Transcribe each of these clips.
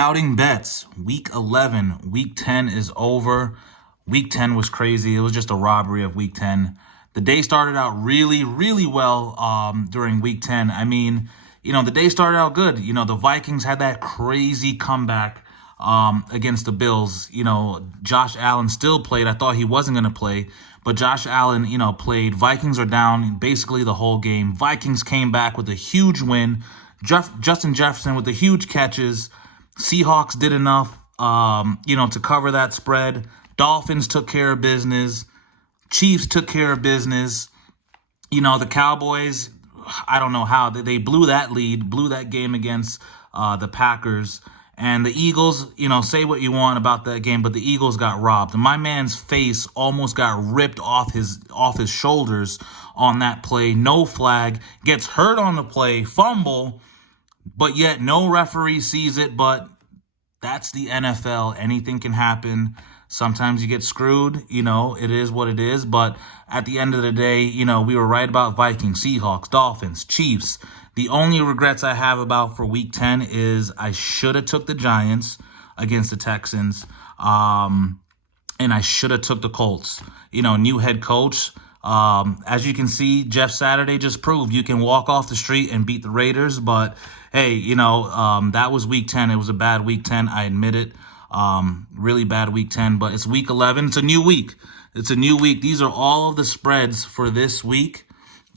Scouting Bets, Week 11. Week 10 is over. Week 10 was crazy. It was just a robbery of Week 10. The day started out really, really well during Week 10. I mean, the day started out good. The Vikings had that crazy comeback against the Bills. Josh Allen still played. I thought he wasn't going to play, but Josh Allen, played. Vikings are down basically the whole game. Vikings came back with a huge win. Justin Jefferson with the huge catches. Seahawks did enough, to cover that spread. Dolphins took care of business. Chiefs took care of business. The Cowboys, I don't know how. They blew that lead, blew that game against the Packers. And the Eagles, say what you want about that game, but the Eagles got robbed. My man's face almost got ripped off his shoulders on that play. No flag. Gets hurt on the play. Fumble. But yet no referee sees it. But that's the NFL. Anything can happen. Sometimes you get screwed. It is what it is. But at the end of the day, we were right about Vikings, Seahawks, Dolphins, Chiefs. The only regrets I have about for Week 10 is I should have took the Giants against the Texans. And I should have took the Colts. New head coach. As you can see, Jeff Saturday just proved you can walk off the street and beat the Raiders. But, hey, that was Week 10. It was a bad Week 10. I admit it. Really bad Week 10. But it's Week 11. It's a new week. These are all of the spreads for this week.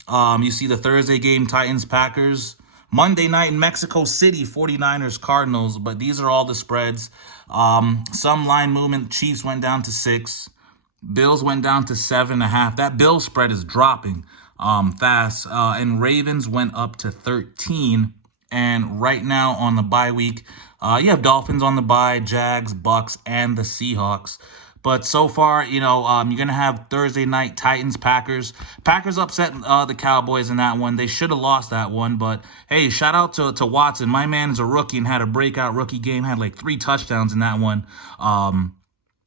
You see the Thursday game, Titans-Packers. Monday night in Mexico City, 49ers-Cardinals. But these are all the spreads. Some line movement. Chiefs went down to 6. Bills went down to 7.5. That Bills spread is dropping fast. And Ravens went up to 13. And right now on the bye week, you have Dolphins on the bye, Jags, Bucks, and the Seahawks. But so far, you're going to have Thursday night Titans, Packers. Packers upset the Cowboys in that one. They should have lost that one. But, hey, shout out to Watson. My man is a rookie and had a breakout rookie game. Had like 3 touchdowns in that one.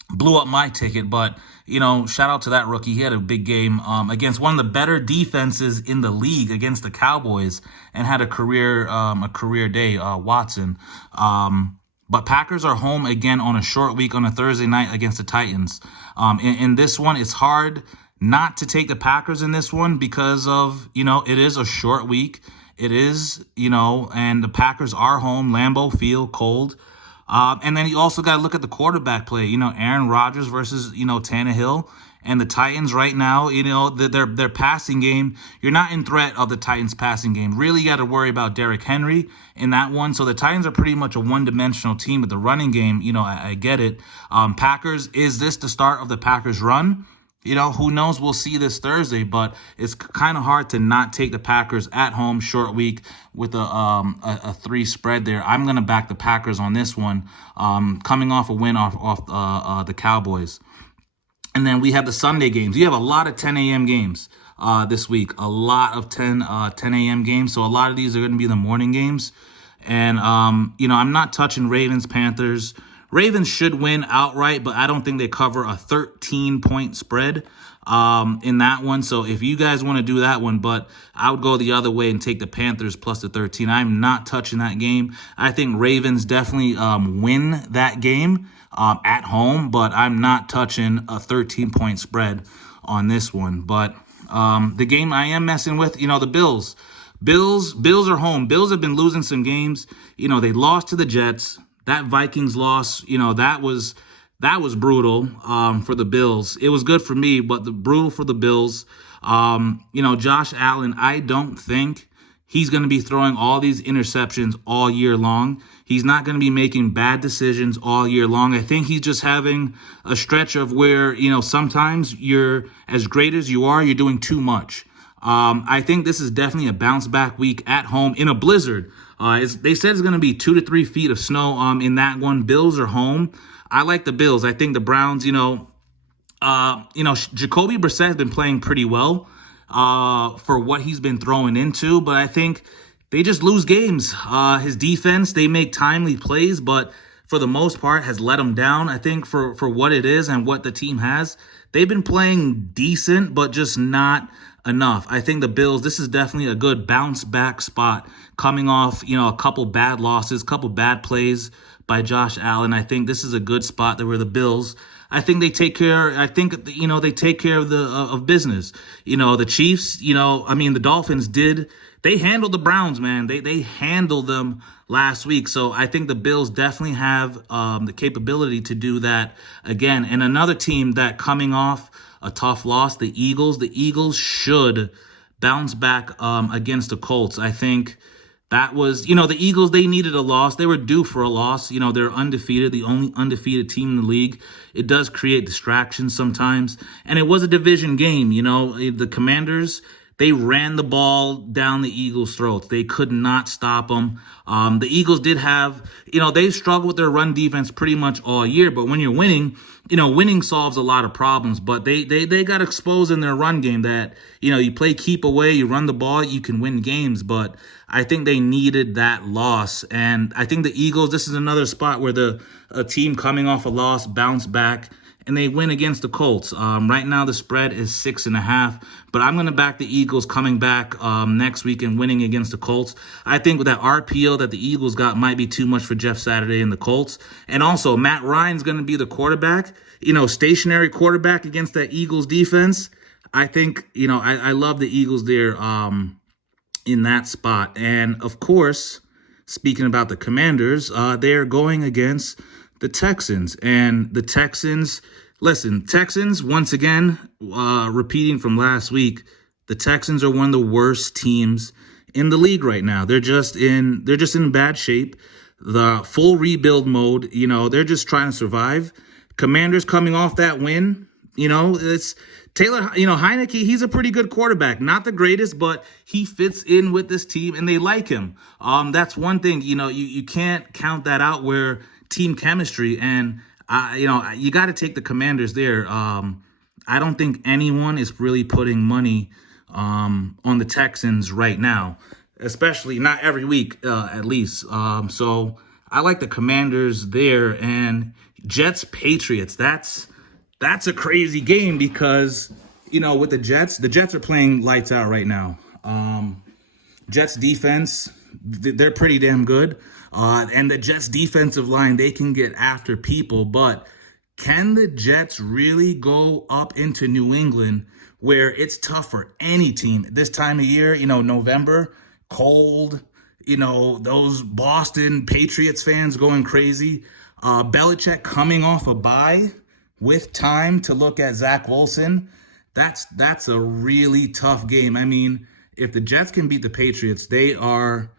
Blew up my ticket. But, shout out to that rookie. He had a big game against one of the better defenses in the league against the Cowboys and had a career day, Watson. But Packers are home again on a short week on a Thursday night against the Titans. In this one, it's hard not to take the Packers in this one because of, it is a short week. It is, and the Packers are home, Lambeau Field, cold. And then you also got to look at the quarterback play, Aaron Rodgers versus, Tannehill. And the Titans right now, their passing game, you're not in threat of the Titans passing game. Really got to worry about Derrick Henry in that one. So the Titans are pretty much a one-dimensional team with the running game. I get it. Packers, is this the start of the Packers run? Who knows? We'll see this Thursday, but it's kind of hard to not take the Packers at home, short week with a 3 spread there. I'm going to back the Packers on this one, coming off a win off the Cowboys. And then we have the Sunday games. You have a lot of 10 a.m. games this week, a lot of 10 a.m. games. So a lot of these are going to be the morning games. And, I'm not touching Ravens, Panthers. Ravens should win outright, but I don't think they cover a 13-point spread in that one. So if you guys want to do that one, but I would go the other way and take the Panthers plus the 13. I'm not touching that game. I think Ravens definitely win that game at home, but I'm not touching a 13-point spread on this one. But the game I am messing with, the Bills. Bills are home. Bills have been losing some games. They lost to the Jets. That Vikings loss, that was brutal for the Bills. It was good for me, but brutal for the Bills. Josh Allen, I don't think he's going to be throwing all these interceptions all year long. He's not going to be making bad decisions all year long. I think he's just having a stretch of where, sometimes you're as great as you are, you're doing too much. I think this is definitely a bounce back week at home in a blizzard. They said it's going to be 2 to 3 feet of snow in that one. Bills are home. I like the Bills. I think the Browns, Jacoby Brissett has been playing pretty well for what he's been throwing into, but I think they just lose games. His defense, they make timely plays, but for the most part has let them down. I think for what it is and what the team has, they've been playing decent, but just not enough. I think the Bills, this is definitely a good bounce back spot coming off, a couple bad losses, couple bad plays by Josh Allen. I think this is a good spot. There were the Bills. I think they take care. I think they take care of the of business. The Chiefs. The Dolphins did. They handled the Browns, man. They handled them last week. So I think the Bills definitely have the capability to do that again. And another team that coming off a tough loss, the Eagles. The Eagles should bounce back against the Colts. I think that was, the Eagles, they needed a loss. They were due for a loss. They're undefeated, the only undefeated team in the league. It does create distractions sometimes. And it was a division game. The Commanders, they ran the ball down the Eagles' throats. They could not stop them. The Eagles did have, they struggled with their run defense pretty much all year. But when you're winning, winning solves a lot of problems. But they got exposed in their run game that, you play keep away, you run the ball, you can win games. But I think they needed that loss. And I think the Eagles, this is another spot where a team coming off a loss bounce back and they win against the Colts. Right now, the spread is 6.5, but I'm going to back the Eagles coming back next week and winning against the Colts. I think with that RPO that the Eagles got might be too much for Jeff Saturday and the Colts. And also, Matt Ryan's going to be the quarterback, stationary quarterback against that Eagles defense. I think, I love the Eagles there in that spot. And, of course, speaking about the Commanders, they're going against the Texans. And the Texans, Texans, once again, repeating from last week, the Texans are one of the worst teams in the league right now. They're just in bad shape. The full rebuild mode, they're just trying to survive. Commanders coming off that win, it's Taylor, Heineke, he's a pretty good quarterback. Not the greatest, but he fits in with this team and they like him. That's one thing, you can't count that out where team chemistry, and you got to take the Commanders there. I don't think anyone is really putting money on the Texans right now, especially not every week at least. So I like the Commanders there. And Jets Patriots, that's a crazy game because with the Jets are playing lights out right now. Jets defense, they're pretty damn good. And the Jets defensive line, they can get after people, but can the Jets really go up into New England where it's tough for any team this time of year, November, cold, those Boston Patriots fans going crazy. Belichick coming off a bye with time to look at Zach Wilson. That's a really tough game. I mean, if the Jets can beat the Patriots, they are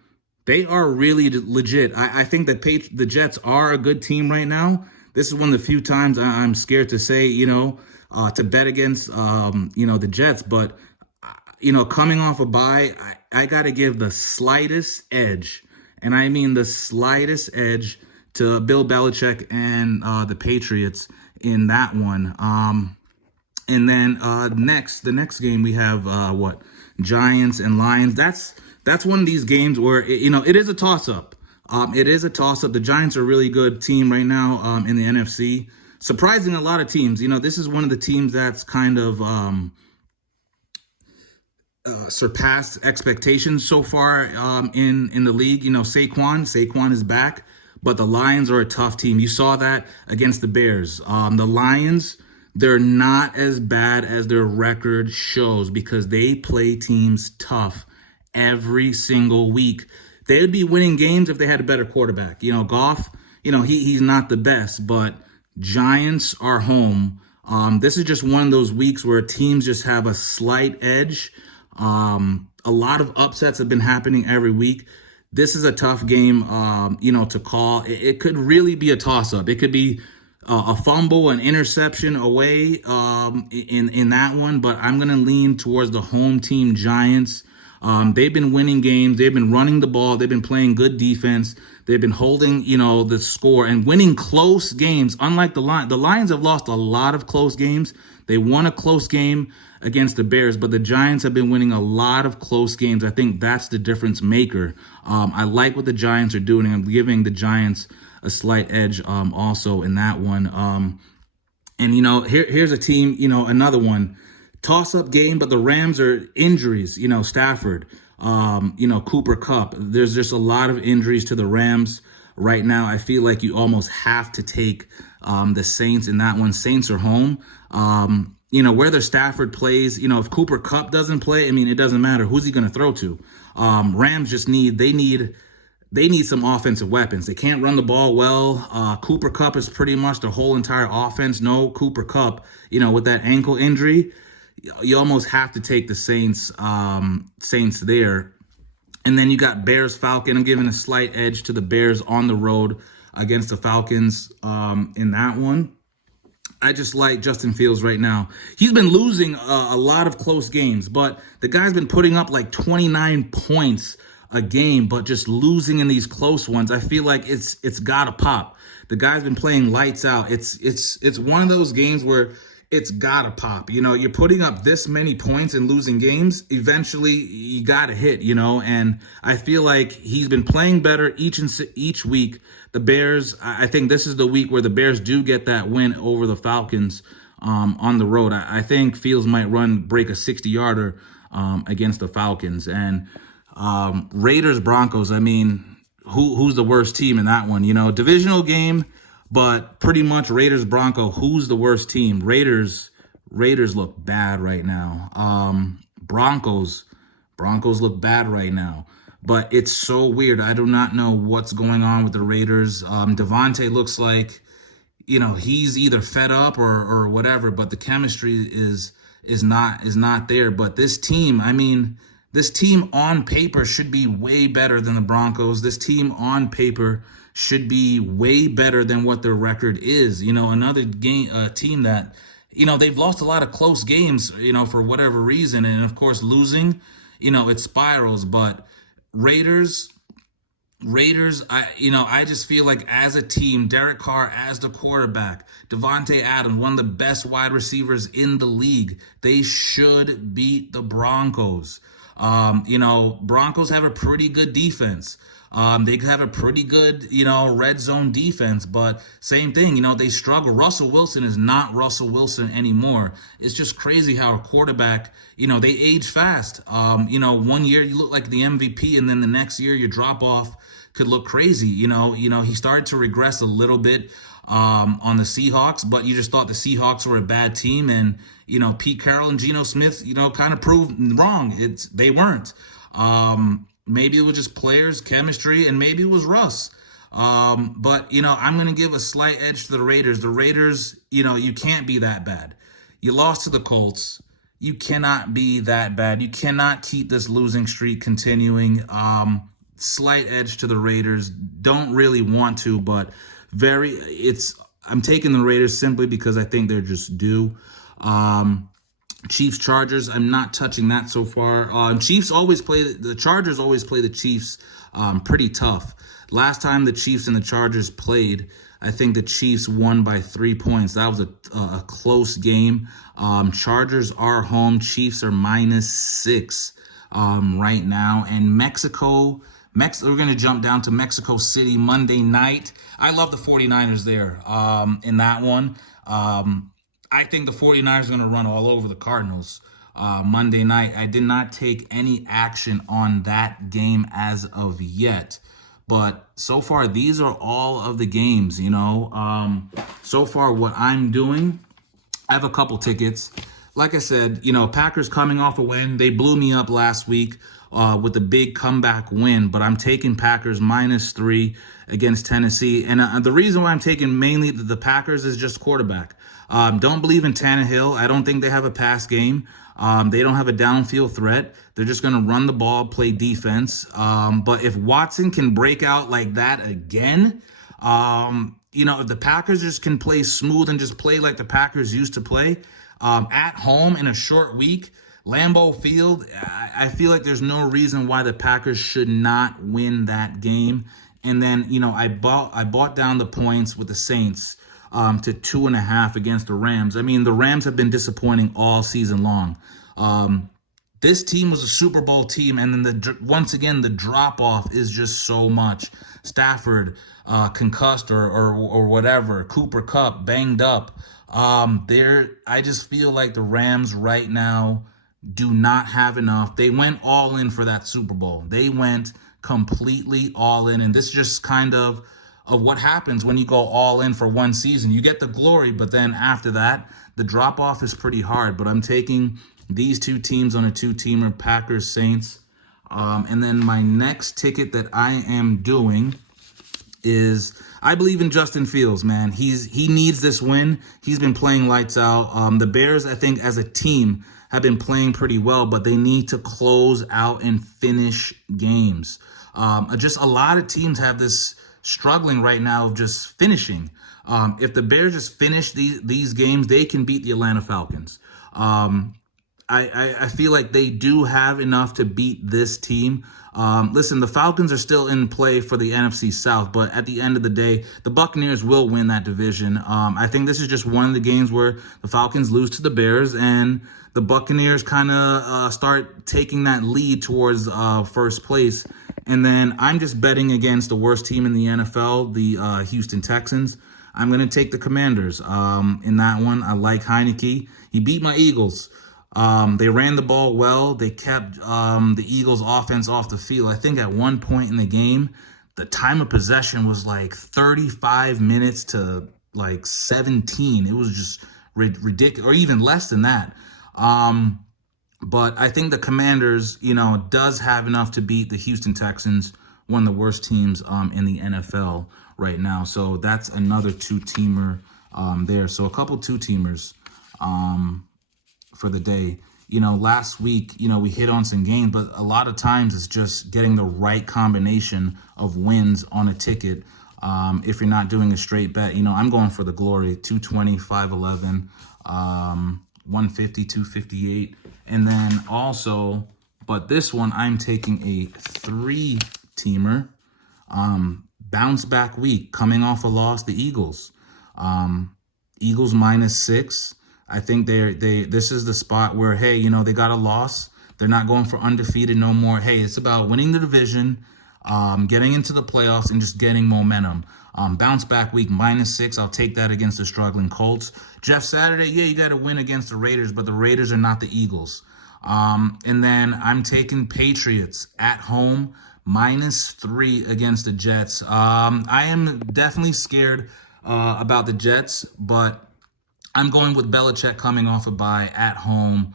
really legit. I think that the Jets are a good team right now. This is one of the few times I'm scared to say, to bet against, the Jets. But, coming off a bye, I got to give the slightest edge, and I mean the slightest edge to Bill Belichick and the Patriots in that one. And then the next game we have Giants and Lions. That's one of these games where, it is a toss-up. It is a toss-up. The Giants are a really good team right now in the NFC. Surprising a lot of teams. This is one of the teams that's kind of surpassed expectations so far in the league. Saquon is back, but the Lions are a tough team. You saw that against the Bears. The Lions, they're not as bad as their record shows because they play teams tough every single week. They would be winning games if they had a better quarterback. Goff, he's not the best, but Giants are home. This is just one of those weeks where teams just have a slight edge. A lot of upsets have been happening every week. This is a tough game, to call. It could really be a toss-up. It could be a fumble, an interception away in that one, but I'm going to lean towards the home team Giants. They've been winning games. They've been running the ball. They've been playing good defense. They've been holding, the score and winning close games. Unlike the Lions have lost a lot of close games. They won a close game against the Bears, but the Giants have been winning a lot of close games. I think that's the difference maker. I like what the Giants are doing. I'm giving the Giants a slight edge also in that one. And, here's a team, another one. Toss-up game, but the Rams are injuries, Stafford, Cooper Kupp. There's just a lot of injuries to the Rams. right now. I feel like you almost have to take the Saints in that one. Saints are home. Whether Stafford plays, if Cooper Kupp doesn't play, I mean, it doesn't matter. Who's he going to throw to? Rams just need some offensive weapons. They can't run the ball well. Cooper Kupp is pretty much the whole entire offense. No Cooper Kupp, with that ankle injury, you almost have to take the Saints there. And then you got Bears Falcon. I'm giving a slight edge to the Bears on the road against the Falcons in that one. I just like Justin Fields right now. He's been losing a lot of close games, but the guy's been putting up like 29 points a game, but just losing in these close ones. I feel like it's gotta pop. The guy's been playing lights out. It's one of those games where it's gotta pop. You're putting up this many points and losing games. Eventually, you gotta hit. And I feel like he's been playing better each week. The Bears, I think this is the week where the Bears do get that win over the Falcons on the road. I think Fields might break a 60-yarder against the Falcons. And Raiders Broncos, I mean, who's the worst team in that one? Divisional game, but pretty much Raiders Bronco, who's the worst team? Raiders look bad right now. Broncos look bad right now. But it's so weird. I do not know what's going on with the Raiders. Devontae looks like, he's either fed up or whatever, but the chemistry is not there. But this team, this team on paper should be way better than the Broncos. This team on paper should be way better than what their record is. Another team that, they've lost a lot of close games, for whatever reason. And of course, losing, it spirals. But Raiders, I just feel like as a team, Derek Carr as the quarterback, Devontae Adams, one of the best wide receivers in the league, they should beat the Broncos. Broncos have a pretty good defense. They have a pretty good, red zone defense, but same thing, they struggle. Russell Wilson is not Russell Wilson anymore. It's just crazy how a quarterback, they age fast. 1 year you look like the MVP, and then the next year your drop off could look crazy. He started to regress a little bit on the Seahawks, but you just thought the Seahawks were a bad team, and Pete Carroll and Geno Smith, kind of proved wrong. They weren't. Maybe it was just players, chemistry, and maybe it was Russ. But I'm going to give a slight edge to the Raiders. The Raiders, you can't be that bad. You lost to the Colts. You cannot be that bad. You cannot keep this losing streak continuing. Slight edge to the Raiders. Don't really want to, but I'm taking the Raiders simply because I think they're just due. Chiefs Chargers, I'm not touching that so far. The Chargers always play the Chiefs pretty tough. Last time the Chiefs and the Chargers played, I think the Chiefs won by 3 points. That was a close game. Chargers are home. Chiefs are -6 right now. And Mexico, we're going to jump down to Mexico City Monday night. I love the 49ers there in that one. I think the 49ers are going to run all over the Cardinals Monday night. I did not take any action on that game as of yet. But so far, these are all of the games, So far, what I'm doing, I have a couple tickets. Like I said, Packers coming off a win. They blew me up last week with a big comeback win. But I'm taking Packers -3 against Tennessee. And the reason why I'm taking mainly the Packers is just quarterback. Don't believe in Tannehill. I don't think they have a pass game. They don't have a downfield threat. They're just going to run the ball, play defense. But if Watson can break out like that again, if the Packers just can play smooth and just play like the Packers used to play at home in a short week, Lambeau Field, I feel like there's no reason why the Packers should not win that game. And then, I bought down the points with the Saints to 2.5 against the Rams. I mean, the Rams have been disappointing all season long. This team was a Super Bowl team, and then once again, the drop-off is just so much. Stafford, concussed or whatever, Cooper Kupp, banged up. I just feel like the Rams right now do not have enough. They went all in for that Super Bowl. They went completely all in, and this just kind of of what happens when you go all in for one season. You get the glory, but then after that, the drop off is pretty hard. But I'm taking these two teams on a two-teamer, Packers, Saints. And then my next ticket that I am doing is, I believe in Justin Fields, man. He needs this win. He's been playing lights out. The Bears, I think, as a team, have been playing pretty well, but they need to close out and finish games. Just a lot of teams have this struggling right now of just finishing. If the Bears just finish these games, they can beat the Atlanta Falcons. I feel like they do have enough to beat this team. Listen, the Falcons are still in play for the NFC South, but at the end of the day, the Buccaneers will win that division. I think this is just one of the games where the Falcons lose to the Bears and the Buccaneers kind of start taking that lead towards first place. And then I'm just betting against the worst team in the NFL, the Houston Texans. I'm going to take the Commanders. In that one, I like Heineke. He beat my Eagles. They ran the ball well. They kept the Eagles offense off the field. I think at one point in the game, the time of possession was like 35 minutes to like 17. It was just ridiculous, or even less than that. But I think the Commanders, does have enough to beat the Houston Texans, one of the worst teams in the NFL right now. So that's another two-teamer there. So a couple two-teamers for the day. Last week, we hit on some games, but a lot of times it's just getting the right combination of wins on a ticket. If you're not doing a straight bet, I'm going for the glory, 220, 511, 150, 258. And then also, but this one, I'm taking a three-teamer, bounce back week, coming off a loss, the Eagles. Eagles -6. I think this is the spot where, hey, they got a loss. They're not going for undefeated no more. Hey, it's about winning the division, getting into the playoffs, and just getting momentum. Bounce back week -6. I'll take that against the struggling Colts. Jeff Saturday, yeah, you got to win against the Raiders, but the Raiders are not the Eagles. And then I'm taking Patriots at home -3 against the Jets. I am definitely scared about the Jets, but I'm going with Belichick coming off a bye at home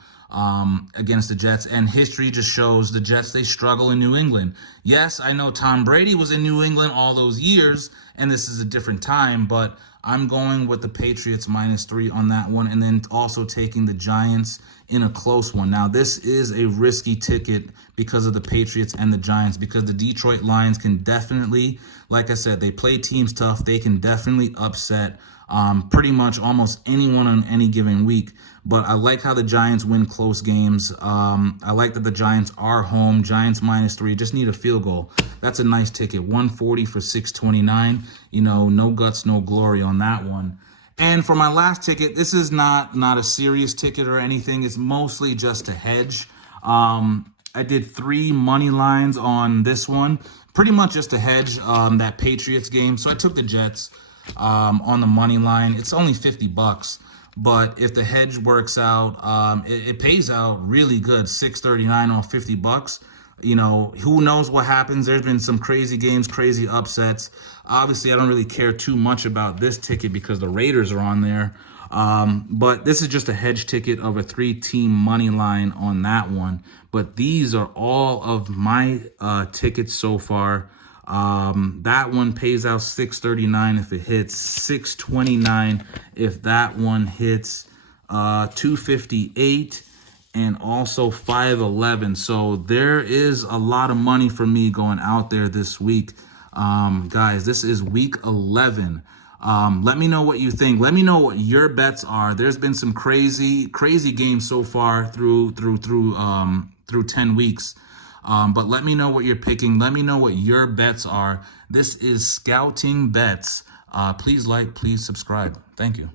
against the Jets. And history just shows the Jets, they struggle in New England. Yes, I know Tom Brady was in New England all those years, and this is a different time, but I'm going with the Patriots -3 on that one, and then also taking the Giants in a close one. Now, this is a risky ticket because of the Patriots and the Giants, because the Detroit Lions can definitely, like I said, they play teams tough. They can definitely upset pretty much almost anyone on any given week. But I like how the Giants win close games. I like that the Giants are home. Giants -3. Just need a field goal. That's a nice ticket. 140 for 629. No guts, no glory on that one. And for my last ticket, this is not a serious ticket or anything. It's mostly just a hedge. I did 3 money lines on this one. Pretty much just a hedge, that Patriots game. So I took the Jets on the money line. It's only $50, but if the hedge works out, it pays out really good, $639 on $50. Who knows what happens? There's been some crazy games, crazy upsets. Obviously, I don't really care too much about this ticket because the Raiders are on there. But this is just a hedge ticket of a 3-team money line on that one. But these are all of my tickets so far. That one pays out $639 if it hits, $629 if that one hits, $258 and also $511. So there is a lot of money for me going out there this week. Guys, this is week 11. Let me know what you think. Let me know what your bets are. There's been some crazy games so far through 10 weeks. But let me know what you're picking. Let me know what your bets are. This is Scouting Bets. Please like, please subscribe. Thank you.